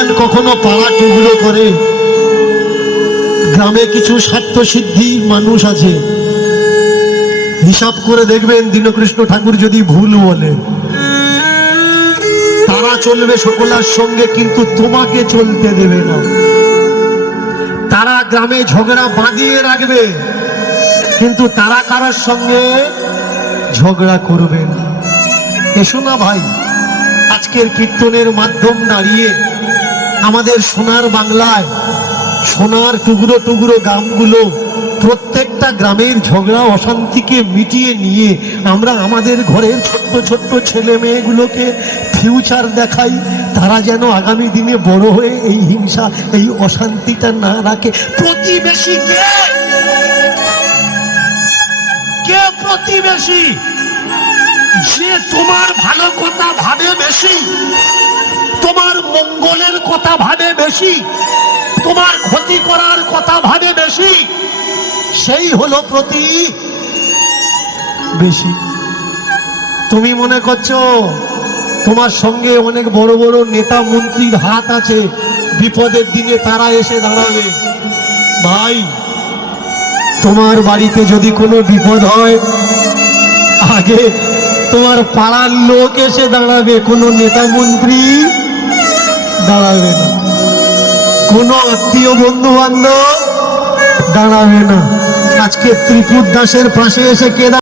আর কখনো পাড়া টুকরো করে। গ্রামে কিছু স্বার্থ সিদ্ধি মানুষ আছে। হিসাব করে দেখবেন দীনকৃষ্ণ ঠাকুর যদি ভুল বলে। তারা চলবে সকলার সঙ্গে, কিন্তু তোমাকে চলতে দেবে না। তারা গ্রামে ঝগড়া বাঁধিয়ে রাখবে, কিন্তু তারা কারোর সঙ্গে ঝগড়া করবে না। এসো না ভাই, আজকের কীর্তনের মাধ্যম দাঁড়িয়ে আমাদের সোনার বাংলায়, সোনার টুকরো টুকরো গ্রামগুলো, প্রত্যেকটা গ্রামের ঝগড়া, অশান্তিকে মিটিয়ে নিয়ে আমরা আমাদের ঘরের ছোট্ট ছোট্ট ছেলে মেয়েগুলোকে ফিউচার দেখাই। তারা যেন আগামী দিনে বড় হয়ে এই হিংসা, এই অশান্তিটা না রাখে। প্রতিবেশী কে? কে প্রতিবেশী? যে তোমার ভালো কথা ভাবে বেশি। কথা ভাবে বেশি। তোমার ক্ষতি করার কথা ভাবে বেশি। সেই হলো প্রতি বেশি। তুমি মনে করছ, তোমার সঙ্গে অনেক বড় বড় নেতা মন্ত্রীর হাত আছে, বিপদের দিনে তারা এসে দাঁড়াবে। ভাই, তোমার বাড়িতে যদি কোনো বিপদ হয়, আগে তোমার পাড়ার লোক এসে দাঁড়াবে, কোনো নেতা মন্ত্রী। দাঁড়াবে না কোনো আত্মীয় বন্ধু বান্ধব দাঁড়াবে না আজকে ত্রিপুর দাসের পাশে এসে কে?